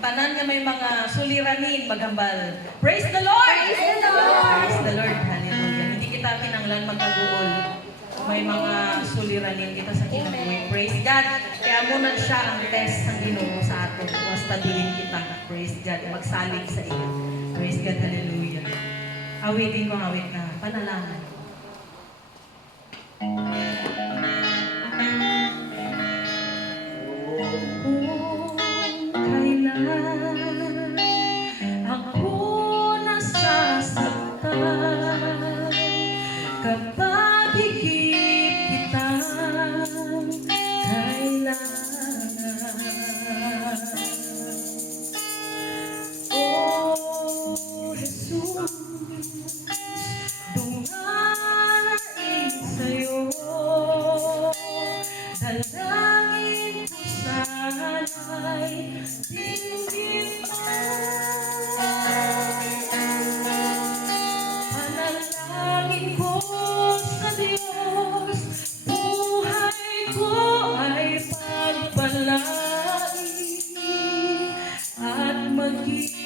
Tanan nga may mga suliranin maghambal. Praise the Lord! Praise the Lord! Praise the Lord. Hallelujah. Hindi kita kinanglan magkaguol. May mga suliranin kita sa kinabuhi. Praise God. Kaya muna siya ang test ng Ginoo sa ato. Basta diin kita. Praise God. Magsalig sa iyo. Praise God. Hallelujah. Awitin ko awit na panalangin. Kapag higit kitang kailangan. Oh, Jesus, dumaraing sa'yo. Dalangin ko sana'y dinggin mo. Panalangin ko sa Diyos, buhay ko ay pagpalain at maging